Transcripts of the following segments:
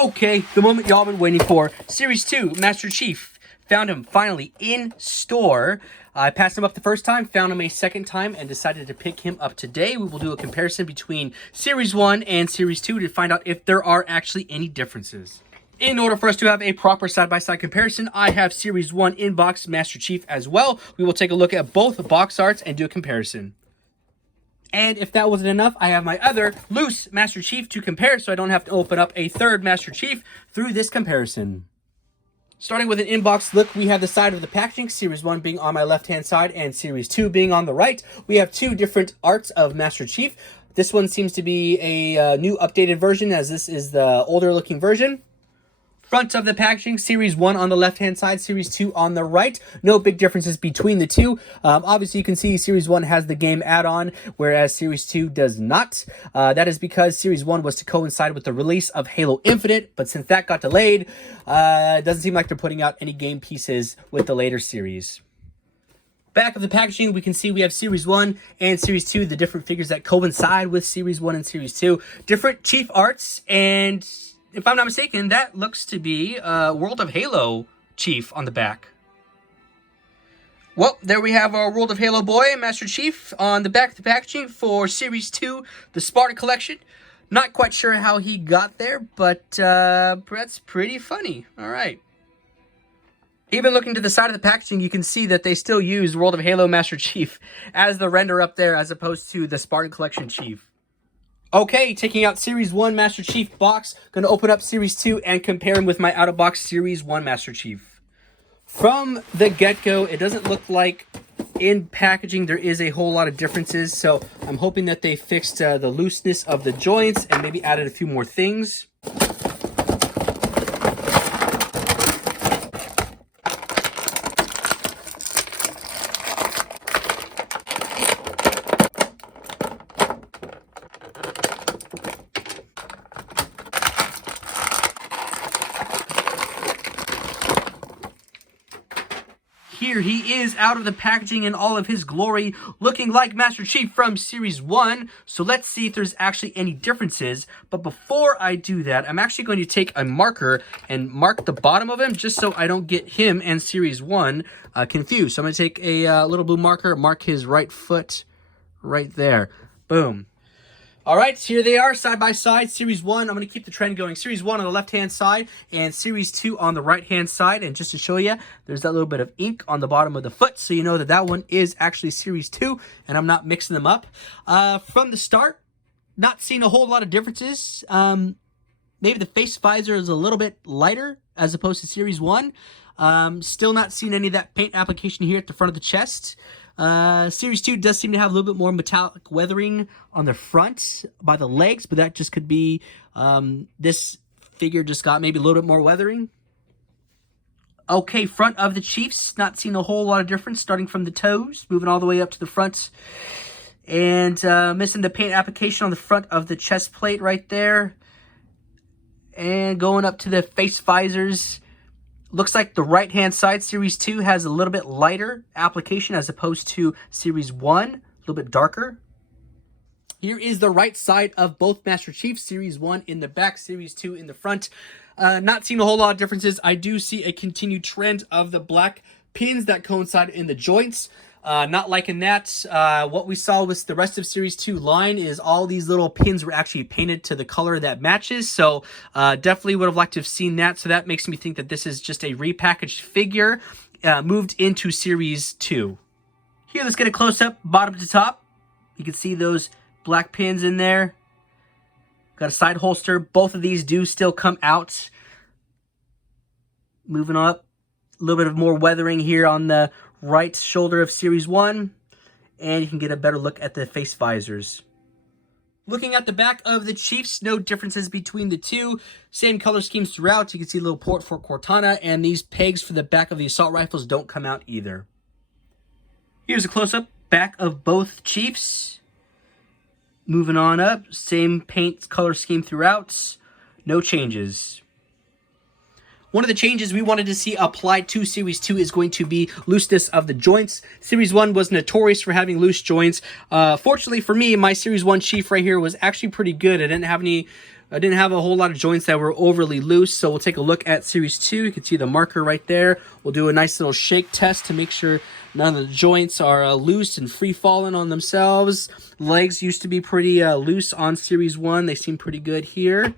Okay, the moment y'all been waiting for. Series 2, Master Chief. Found him finally in store. I passed him up the first time, found him a second time, and decided to pick him up today. We will do a comparison between Series 1 and Series 2 to find out if there are actually any differences. In order for us to have a proper side-by-side comparison, I have Series 1 in-box Master Chief as well. We will take a look at both box arts and do a comparison. And if that wasn't enough, I have my other loose Master Chief to compare, so I don't have to open up a third Master Chief through this comparison. Starting with an inbox look, we have the side of the packaging, Series 1 being on my left-hand side and Series 2 being on the right. We have two different arts of Master Chief. This one seems to be a new updated version, as this is the older-looking version. Front of the packaging, Series 1 on the left-hand side, Series 2 on the right. No big differences between the two. Obviously, you can see Series 1 has the game add-on, whereas Series 2 does not. That is because Series 1 was to coincide with the release of Halo Infinite, but since that got delayed, it doesn't seem like they're putting out any game pieces with the later series. Back of the packaging, we can see we have Series 1 and Series 2, the different figures that coincide with Series 1 and Series 2. Different Chief arts, and if I'm not mistaken, that looks to be World of Halo Chief on the back. Well, there we have our World of Halo boy, Master Chief, on the back of the packaging for Series 2, the Spartan Collection. Not quite sure how he got there, but that's pretty funny. All right. Even looking to the side of the packaging, you can see that they still use World of Halo Master Chief as the render up there, as opposed to the Spartan Collection Chief. Okay, taking out Series 1 Master Chief box, going to open up Series 2 and compare him with my out-of-box Series 1 Master Chief. From the get-go, it doesn't look like in packaging there is a whole lot of differences, so I'm hoping that they fixed the looseness of the joints and maybe added a few more things. Here he is out of the packaging in all of his glory, looking like Master Chief from Series 1. So let's see if there's actually any differences. But before I do that, I'm actually going to take a marker and mark the bottom of him, just so I don't get him and Series 1 confused. So I'm going to take a little blue marker, mark his right foot right there. Boom. All right, here they are, side by side. Series 1, I'm going to keep the trend going. Series 1 on the left-hand side and Series 2 on the right-hand side. And just to show you, there's that little bit of ink on the bottom of the foot, so you know that that one is actually Series 2, and I'm not mixing them up. From the start, not seeing a whole lot of differences. Maybe the face visor is a little bit lighter as opposed to Series 1. Still not seeing any of that paint application here at the front of the chest. Series 2 does seem to have a little bit more metallic weathering on the front by the legs, but that just could be this figure just got maybe a little bit more weathering. Okay, front of the Chiefs, not seeing a whole lot of difference, starting from the toes, moving all the way up to the front, and missing the paint application on the front of the chest plate right there, and going up to the face visors. Looks like the right-hand side, Series 2, has a little bit lighter application as opposed to Series 1, a little bit darker. Here is the right side of both Master Chiefs, Series 1 in the back, Series 2 in the front. Not seeing a whole lot of differences. I do see a continued trend of the black pins that coincide in the joints. Not liking that. What we saw with the rest of Series 2 line is all these little pins were actually painted to the color that matches. So definitely would have liked to have seen that. So that makes me think that this is just a repackaged figure moved into Series 2. Here, let's get a close-up, bottom to top. You can see those black pins in there. Got a side holster. Both of these do still come out. Moving up, a little bit of more weathering here on the right shoulder of Series 1, and you can get a better look at the face visors. Looking at the back of the Chiefs, no differences between the two. Same color schemes throughout. You can see a little port for Cortana, and these pegs for the back of the assault rifles don't come out either. Here's a close-up back of both Chiefs. Moving on up, same paint color scheme throughout. No changes. One of the changes we wanted to see applied to Series 2 is going to be looseness of the joints. Series 1 was notorious for having loose joints. Fortunately for me, my Series 1 Chief right here was actually pretty good. I didn't have any I didn't have a whole lot of joints that were overly loose, so we'll take a look at Series 2. You can see the marker right there. We'll do a nice little shake test to make sure none of the joints are loose and free-falling on themselves. Legs used to be pretty loose on Series 1. They seem pretty good here.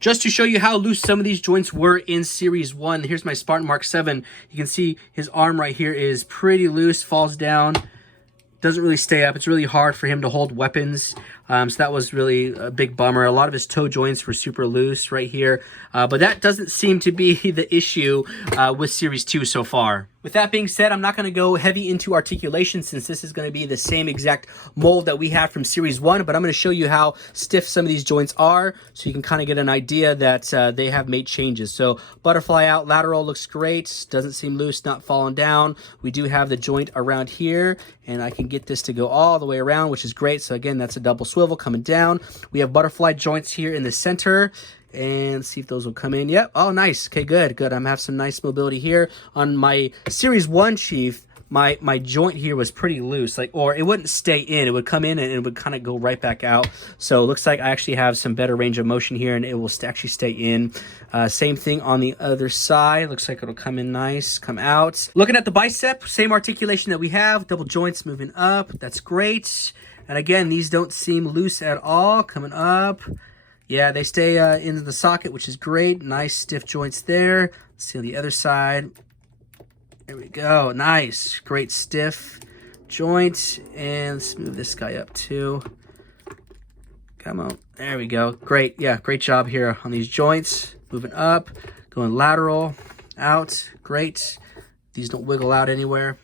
Just to show you how loose some of these joints were in Series 1, here's my Spartan Mark 7. You can see his arm right here is pretty loose, falls down. Doesn't really stay up. It's really hard for him to hold weapons. So that was really a big bummer. A lot of his toe joints were super loose right here. But that doesn't seem to be the issue with Series 2 so far. With that being said, I'm not going to go heavy into articulation since this is going to be the same exact mold that we have from Series 1. But I'm going to show you how stiff some of these joints are so you can kind of get an idea that they have made changes. So butterfly out, lateral looks great. Doesn't seem loose, not falling down. We do have the joint around here. And I can get this to go all the way around, which is great. So again, that's a double swivel coming down. We have butterfly joints here in the center. And see if those will come in. Yep. Oh, nice. Okay, good. Good. I'm have some nice mobility here. On my Series 1 Chief, my joint here was pretty loose. Or it wouldn't stay in. It would come in and it would kind of go right back out. So it looks like I actually have some better range of motion here and it will actually stay in. Same thing on the other side. Looks like it'll come in nice, come out. Looking at the bicep, same articulation that we have. Double joints moving up. That's great. And again, these don't seem loose at all. Coming up. Yeah, they stay into the socket, which is great. Nice stiff joints there. Let's see on the other side. There we go. Nice. Great stiff joint. And let's move this guy up too. Come on. There we go. Great. Yeah, great job here on these joints. Moving up, going lateral, out. Great. These don't wiggle out anywhere.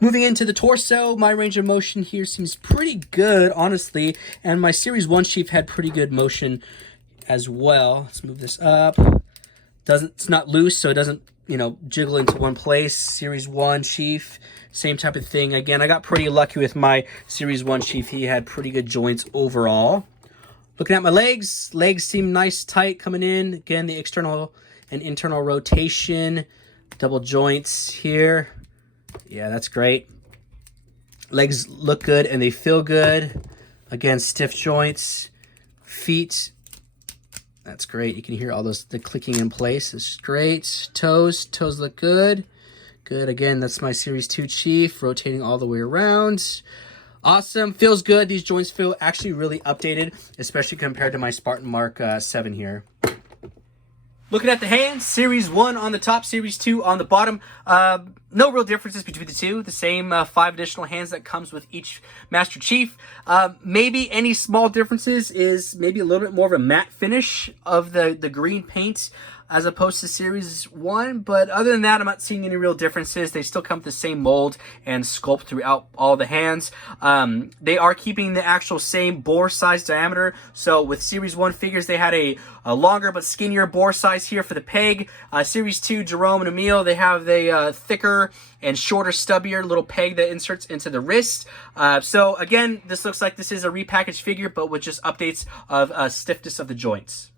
Moving into the torso, my range of motion here seems pretty good, honestly. And my Series 1 Chief had pretty good motion as well. Let's move this up. It's not loose, so it doesn't, jiggle into one place. Series 1 Chief, same type of thing. Again, I got pretty lucky with my Series 1 Chief. He had pretty good joints overall. Looking at my legs seem nice, tight coming in. Again, the external and internal rotation. Double joints here. Yeah, that's great. Legs look good and they feel good. Again, stiff joints. Feet. That's great. You can hear all the clicking in place. It's great. Toes look good. Good. Again, that's my Series 2 Chief, rotating all the way around. Awesome. Feels good. These joints feel actually really updated, especially compared to my Spartan Mark 7 here. Looking at the hands, Series 1 on the top, Series 2 on the bottom. No real differences between the two. The same 5 additional hands that comes with each Master Chief. Maybe any small differences is maybe a little bit more of a matte finish of the green paint as opposed to Series 1. But other than that, I'm not seeing any real differences. They still come with the same mold and sculpt throughout all the hands. They are keeping the actual same bore size diameter. So with Series 1 figures, they had a longer but skinnier bore size here for the peg. Series 2, Jerome and Emil, they have the thicker and shorter, stubbier little peg that inserts into the wrist. So again, this looks like this is a repackaged figure, but with just updates of stiffness of the joints.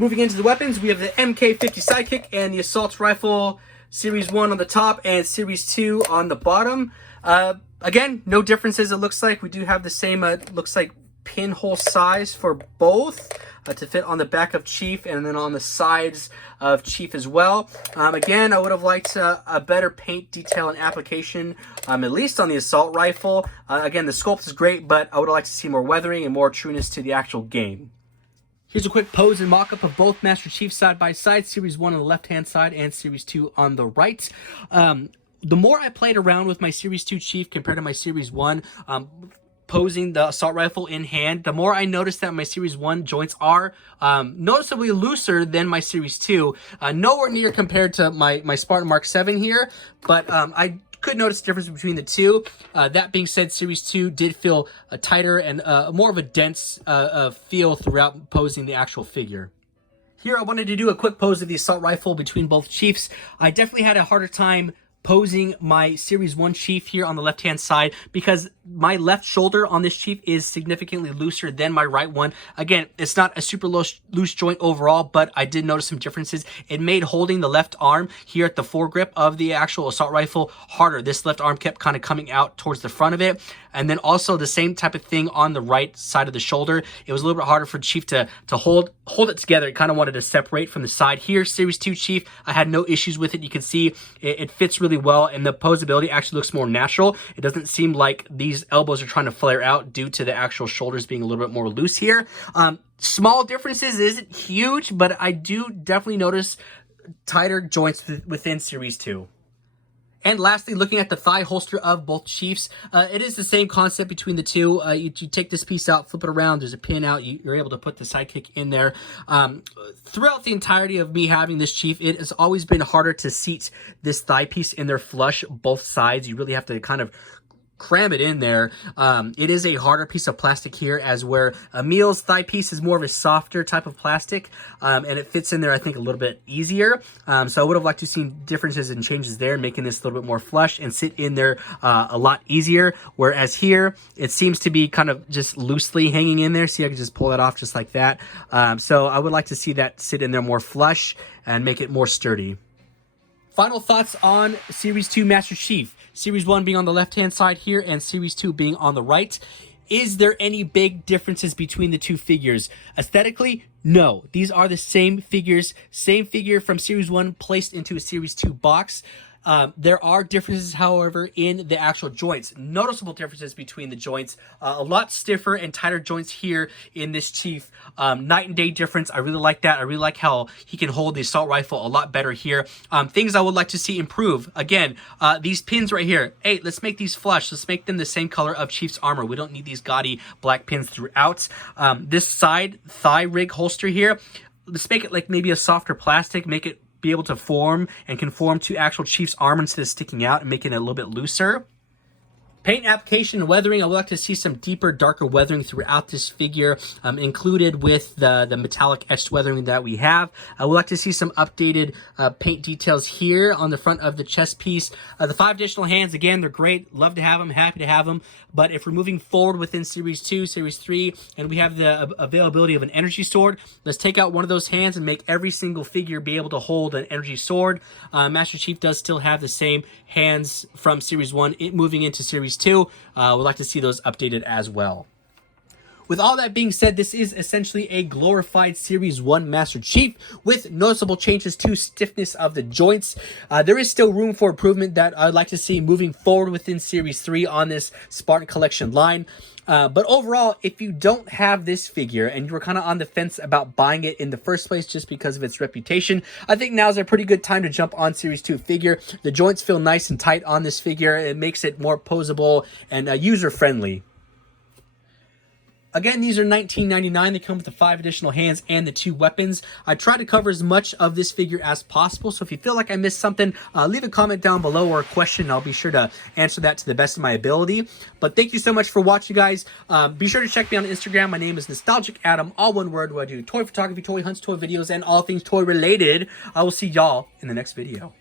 Moving into the weapons, we have the MK50 Sidekick and the Assault Rifle, Series 1 on the top and Series 2 on the bottom. Again, no differences it looks like. We do have the same, looks like, pinhole size for both to fit on the back of Chief and then on the sides of Chief as well. Again, I would have liked a better paint detail and application, at least on the Assault Rifle. Again, the sculpt is great, but I would have liked to see more weathering and more trueness to the actual game. Here's a quick pose and mock-up of both Master Chiefs side by side, Series 1 on the left-hand side and Series 2 on the right. The more I played around with my Series 2 Chief compared to my Series 1, posing the assault rifle in hand, the more I noticed that my Series 1 joints are noticeably looser than my Series 2. Nowhere near compared to my Spartan Mark 7 here, but I could notice the difference between the two. That being said, Series 2 did feel tighter and more of a dense feel throughout posing the actual figure. Here I wanted to do a quick pose of the assault rifle between both Chiefs. I definitely had a harder time posing my Series 1 Chief here on the left-hand side because my left shoulder on this Chief is significantly looser than my right one. Again, it's not a super loose joint overall, but I did notice some differences. It made holding the left arm here at the foregrip of the actual assault rifle harder. This left arm kept kind of coming out towards the front of it. And then also the same type of thing on the right side of the shoulder. It was a little bit harder for Chief to hold it together. It kind of wanted to separate from the side here. Series 2 Chief, I had no issues with it. You can see it fits really well, and the posability actually looks more natural. It doesn't seem like these elbows are trying to flare out due to the actual shoulders being a little bit more loose here. Small differences, isn't huge, but I do definitely notice tighter joints within Series 2. And lastly, looking at the thigh holster of both Chiefs, it is the same concept between the two. You take this piece out, flip it around, there's a pin out, you're able to put the sidekick in there. Throughout the entirety of me having this Chief, it has always been harder to seat this thigh piece in there flush, both sides. You really have to kind of cram it in there. It is a harder piece of plastic here, as where Emil's thigh piece is more of a softer type of plastic, and it fits in there, I think, a little bit easier. So I would have liked to see differences and changes there, making this a little bit more flush and sit in there a lot easier. Whereas here, it seems to be kind of just loosely hanging in there. See, I can just pull that off just like that. So I would like to see that sit in there more flush and make it more sturdy. Final thoughts on Series 2 Master Chief. Series 1 being on the left-hand side here and Series 2 being on the right. Is there any big differences between the two figures? Aesthetically, no. These are the same figures. Same figure from Series 1 placed into a Series 2 box. There are differences, however, in the actual joints. Noticeable differences between the joints. A lot stiffer and tighter joints here in this Chief. Night and day difference. I really like that. I really like how he can hold the assault rifle a lot better here. Things I would like to see improve. Again, these pins right here. Hey, let's make these flush. Let's make them the same color of Chief's armor. We don't need these gaudy black pins throughout. This side thigh rig holster here. Let's make it like maybe a softer plastic. Make it be able to form and conform to actual Chief's armor instead of sticking out and making it a little bit looser. Paint application and weathering, I would like to see some deeper, darker weathering throughout this figure, included with the metallic etched weathering that we have. I would like to see some updated paint details here on the front of the chest piece. The 5 additional hands, again, they're great. Love to have them, happy to have them. But if we're moving forward within Series 2, Series 3, and we have the availability of an energy sword, let's take out one of those hands and make every single figure be able to hold an energy sword. Master Chief does still have the same hands from Series 1 moving into Series 2. We'd like to see those updated as well. With all that being said, this is essentially a glorified Series 1 Master Chief with noticeable changes to stiffness of the joints. There is still room for improvement that I'd like to see moving forward within Series 3 on this Spartan Collection line. But overall, if you don't have this figure and you were kind of on the fence about buying it in the first place just because of its reputation, I think now's a pretty good time to jump on Series 2 figure. The joints feel nice and tight on this figure. It makes it more posable and user-friendly. Again, these are $19.99. They come with the 5 additional hands and the 2 weapons. I try to cover as much of this figure as possible, so if you feel like I missed something, leave a comment down below or a question. I'll be sure to answer that to the best of my ability. But thank you so much for watching, guys. Be sure to check me on Instagram. My name is Nostalgic Adam, all one word, where I do toy photography, toy hunts, toy videos, and all things toy related. I will see y'all in the next video.